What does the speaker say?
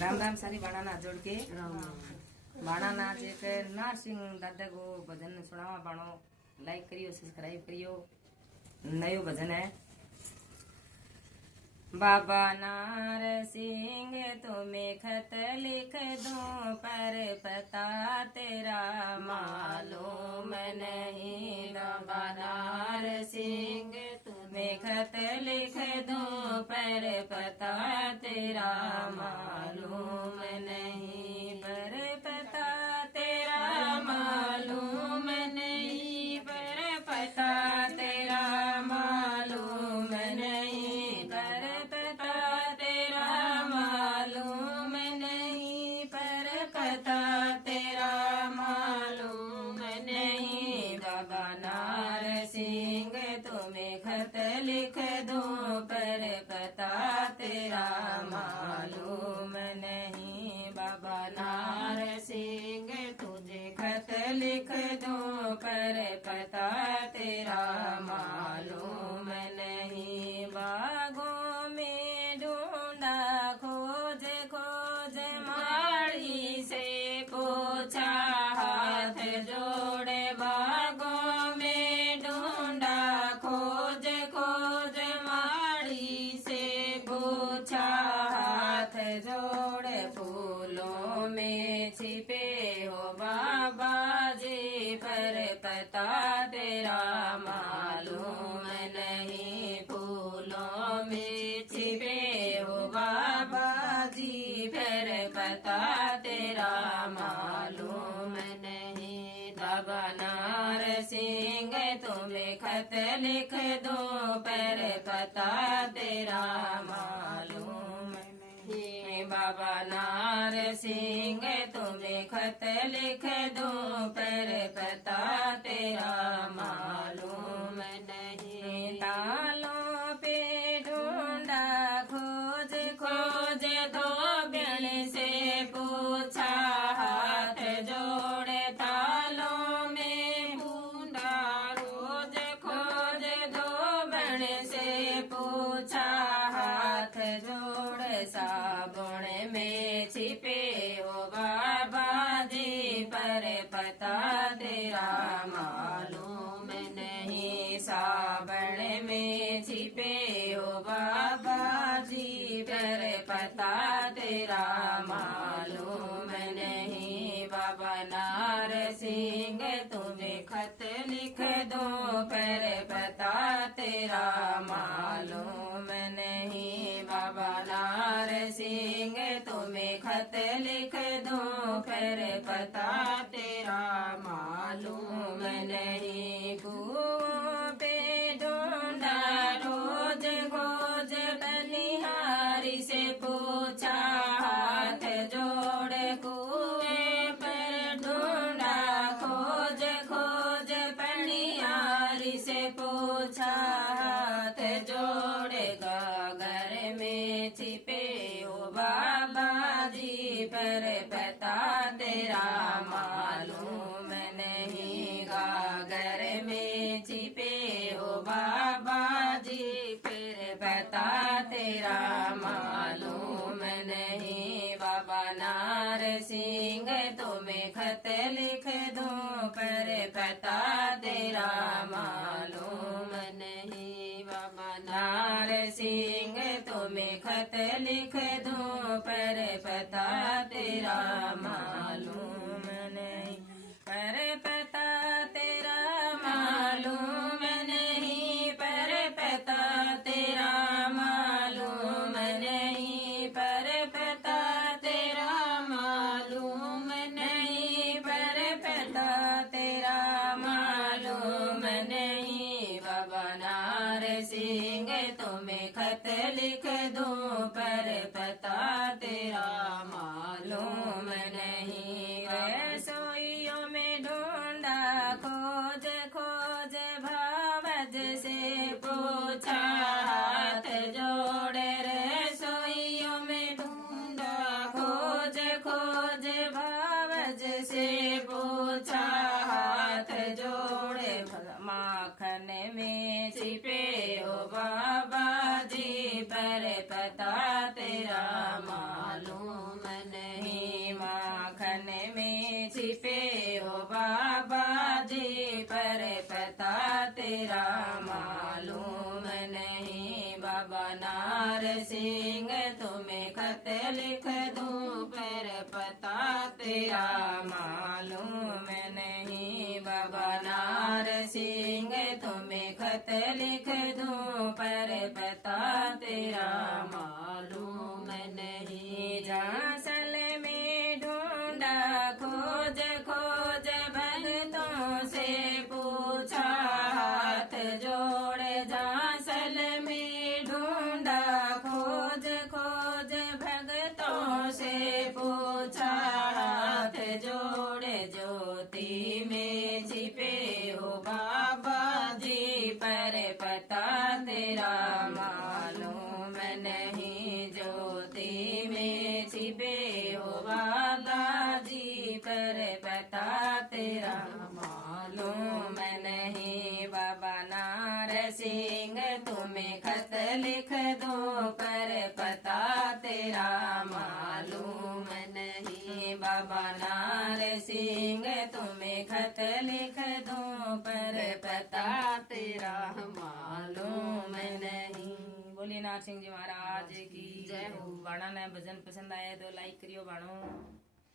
राम राम सारी बाणा ना जोड़ के राम बाणा ना जे के नार सिंह दादा को भजन सुनावा बाणो लाइक करियो सब्सक्राइब करियो। नयो भजन है। बाबा नार सिंह तुम्हें खत लिख दूं पर पता तेरा मालूम नहीं। बाबा नार सिंह तुम्हें खत लिख दूं पर पता तेरा मालूम नहीं। पर पता तेरा मालूम नहीं। पर पता तेरा मालूम नहीं। पर पता तेरा मालूम नहीं। पर पता तेरा मालूम नहीं। बाबा नार सिंह तुम्हें खत लिख दूं पर पता तेरा मालूम नहीं। बाबा नार सिंह तुझे खत लिख दूं पर पता तेरा मालूम नहीं। बागों में ढूंढा खोज खोज माली से पूछा हाथ जोड़े। बागों में ढूंढा खोज खोज माली से पूछा हाथ जोड़े। फूलों में छिपे हो बाबा जी पर पता तेरा मालूम नहीं। फूलों में छिपे हो बाबा जी पर पता तेरा मालूम नहीं। बाबा नार सिंह तुम्हें खत लिख दो पर पता तेरा मालूम नहीं। बाबा नार सिंह तुम्हें खत लिख दो पर पता तेरा मालूम नहीं। तालों पे ढूंढा खोज खोज दो बिन से पूछा हाथ जोड़े। तालों में ढूंढा रोज खोज दो बिन से पूछा हाथ जोड़े। साबुन में छिपे हो बाबा जी पर पता तेरा मालूम नहीं। साबुन में छिपे हो बाबा जी पर पता तेरा मालूम नहीं। बाबा नार सिंह तुम्हें खत लिख दो पर पता तेरा मालूम नहीं। बाबा नार सिंह तुम्हें खत लिख दो पर पता तेरा मालूम नहीं। कुओं पे ढूंढा रोज खोज बलिहारी से पूछा हाथ जोड़े। कुएं पर ढूंढा खोज खोज बलिहारी से पूछा हाथ जोड़े। गागर में छिपे हो बाबा जी पर पता तेरा मालूम नहीं। गागर में छिपे हो बाबा जी पर पता तेरा मालूम नहीं। बाबा नार सिंह तुम्हें खत लिख दो पर पता तेरा मालूम नहीं। बाबा नार सिंह तुम्हें खत लिख दो पर पता तेरा मालूम नहीं। पर पता तेरा मालूम नहीं। पर पता तेरा मालूम नहीं। पर पता तेरा मालूम नहीं। पर पता तेरा मालूम नहीं। बाबा नार सिंह तुम्हें खत लिख दो पर पता तेरा मालूम नहीं। रसोइयों में ढूंढा खोज खोज भावज से पूछा हाथ जोड़े। रसोइयों में ढूंढा खोज खोज भावज से पूछा हाथ जोड़े। माखन में छिपे हो बाबा जी पर पता तेरा मालूम खत लिख दूं पर पता तेरा मालूम नहीं। बाबा नार सिंह तुम्हें खत लिख दूं पर पता तेरा मालूम नहीं। झांसल में ढूंढा खोज खोज भक्तों से पूछा हाथ जोड़े। झांसल में ढूंढा खोज खोज भक्तों से पूछा हाथ जोड़े। ज्योति में छिपे हो बाबा जी पर पता तेरा मालूम नहीं। ज्योति में छिपे हो बाबा जी पर पता तेरा मालूम नहीं। बाबा नार सिंह तुम्हें खत लिख दो पर पता तेरा मालूम नहीं। बाबा नार सिंह तुम्हें खत लिख दो पर पता तेरा मालूम नहीं। बोलिए नार सिंह जी महाराज की जय हो। बाणा ने भजन पसंद आए तो लाइक करियो बाणो।